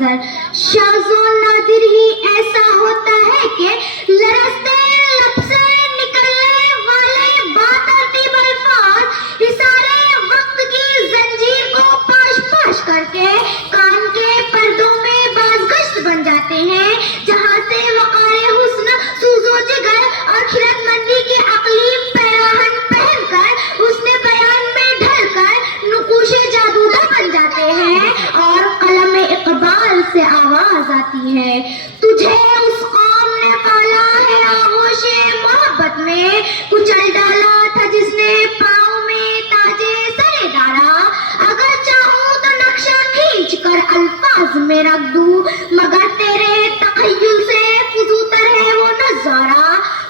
नजर। शाज़ व नादिर ही ऐसा होता है कि लरज़ते लब से निकलने वाले बातरतीब अल्फाज इशारे वक्त की जंजीर को पाश पाश करके कान के पर्दों में बाज़गश्त बन जाते हैं, जहाँ से वक़ारे हुस्न, सूज़ो जिगर और खिरतमंदी के अक़लीम पैराहन पहनकर उसने बयान में ढलकर नुक़ूशे जादूदा बन जाते हैं और कलम इक़बाल से आवाज़ आती है। तुझे उस कौम ने पाला है आगोशे मोहब्बत में, कुचल डाला था जिसने पाँव में ताजे सरे डाला। अगर चाहूँ तो नक्शा खींच कर अल्फाज में रख दूँ, मगर तेरे तख़य्युल से फुज़ूतर है वो नज़ारा।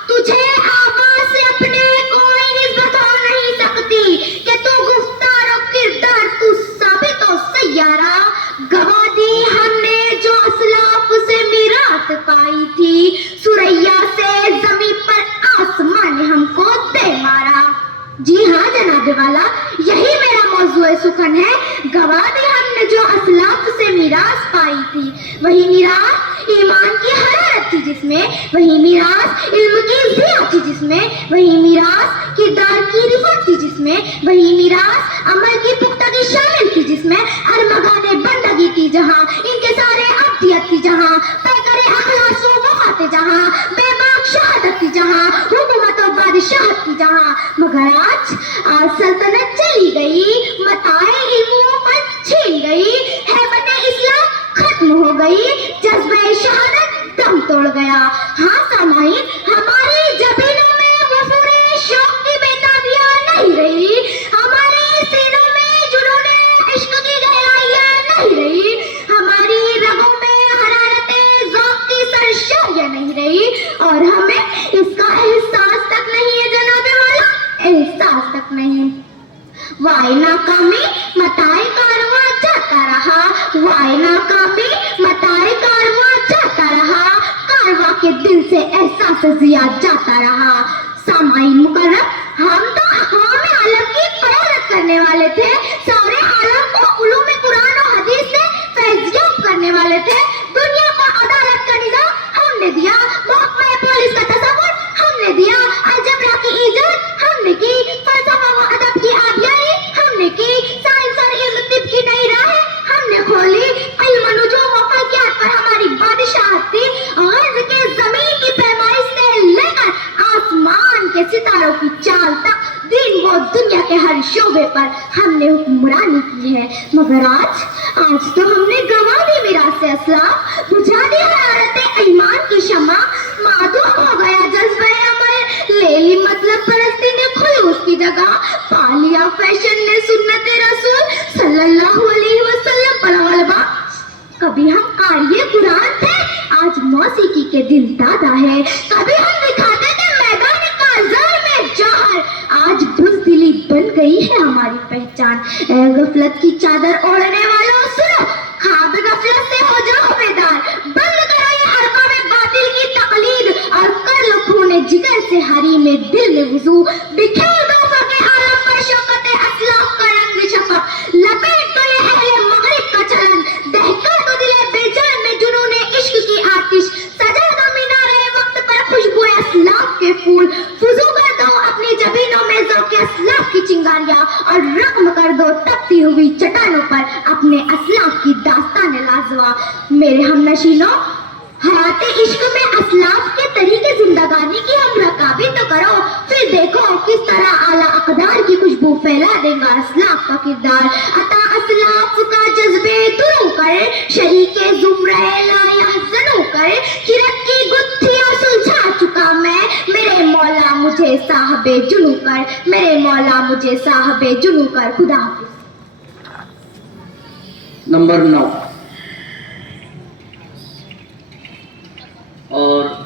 तुझे आवाज़ से अपने कोई निस्बत हो नहीं सकती कि तू गुफ्तार और किरदार, तू साबित और सैयारा। गवा दी हमने जो असलाफ से मीरात पाई थी, सुरैया से ज़मीं पर आसमां ने हमको दे मारा। जी हाँ जनाबे वाला, यही मेरा मौज़ूए सुखन है। गवा दी हमने जो असलाफ से मीरास पाई थी, वही मीरास ईमान की हरारत थी जिसमें, वही मीरास इल्म की ज़िया थी जिसमें, वही मीरास किरदार की रिफ़त थी जिसमें, वही मीरास अमल की पुख्तगी शामिल थी जिसमें, अरमगाने बंदगी थी जहाँ, इनके सारे अब्दियत थी जहाँ, पैकरे अखलास व वफ़ा थे जहाँ, बेबाक शहादत थी जहाँ, हुकूमत और बादशाहत थी जहाँ। मगर आज सल्तनत चली गई, मताए इल्मों पर छीन गई, हैबत इस्लाम खत्म हो गई, जज्बे शहादत दम तोड़ गया। हाँ सामाईन, हमारी जबीनों में वफूरे शौक की बेताबियां नहीं रही, हमारे सीनों में जुनूने इश्क की गहराइयां नहीं रही, हमारी रगों में हरारते ज़ौक़ की सरशारियां नहीं रही, और हमें इसका एहसास तक नहीं है जनाबे वाला, एहसास तक नहीं। वाई नाकामी मताए कारवां जाता रहा, वाई नाकामी मताए कारवां जाता रहा, कारवां के दिल से एहसास ज़िया जाता रहा। सामाईन मुकर्रम, हम तो अक़वाम आलम की क़यादत करने वाले थे, सारे आलम को उलूम कुरान और हदीस से फैज़याब करने वाले थे, दुनिया को अदालत का निज़ाम हमने दिया, महकमा पुलिस का तसव्वुर हमने दिया, अलजबरा की ईजाद हमने की, फ़लसफ़ा व अदब की आबियाई हमने की, साइंस और इल्म तिब की नई राहें हमने खोली, इल्म नुजूम व फ़ल्कियात पर हमारी बादशाहत थी, ग़र्ज़ के ज़मीन की पैमाइश से लेकर आसमान के सितारों की चाल तक दीन व दुनिया के हर शोबे पर हमने हुक्मरानी की है। मगर आज तो हमने गवा दी मीरास से असलाफ, बुझा दी हरारत ईमान की शमा, मादूम हो गया जज्बे अमल, ले ली मतलब परस्ती ने खुलूस की जगह, पा लिया फैशन ने सुन्नत रसूल सल्लल्लाहु अलैहि वसल्लम पर गलबा। कभी हम कारिए कुरान थे, आज मौसीकी के दिल दादा है, कभी हम दिखाते थे मैदान काज़ार में जौहर, आज बुज़दिली बन गई है हमारी पहचान। ऐ गफलत की चादर ओढ़ने वालों सुनो, ख्वाब गफलत से हो जाओ बेदार, बंद करो ये अरकाम बातिल की तकलीद और कर लो खूने जिगर से हरी में दिल में वुज़ू, बिखेर दो फ़क़े आलम पर शौक़त असलाफ का रंग शफ़क़, लपेट दो ये अहले मग़रिब का चलन, दहका दो दिले बेजान में जुनूने इश्क की आतिश, सजा दो मीनारे वक्त पर खुशबू असलाफ के फूल, फुज़ू कर दो अपनी जबीनों में ज़ौक़ असलाफ की चिंगारियाँ, और रक़्म कर दो तपती हुई चट्टानों पर अपने असलाफ की दास्तान लाजवा। मेरे हमनशीनों, हयाते इश्क में असलाफ के तरीके जिंदगानी की हम रकाबी तो करो, फिर देखो किस तरह आला अक़दार की खुशबू फैला देगा असलाफ का किरदार। अता असलाफ का जज्बे तुरू कर, शरीके ज़ुमरे ला यहज़नू कर, किरत की गुत्थियाँ सुलझा चुका मैं, मेरे मौला मुझे साहबे जुनू कर, मेरे मौला मुझे साहबे जुनू कर। खुदा हाफ़िज़। नंबर 9 और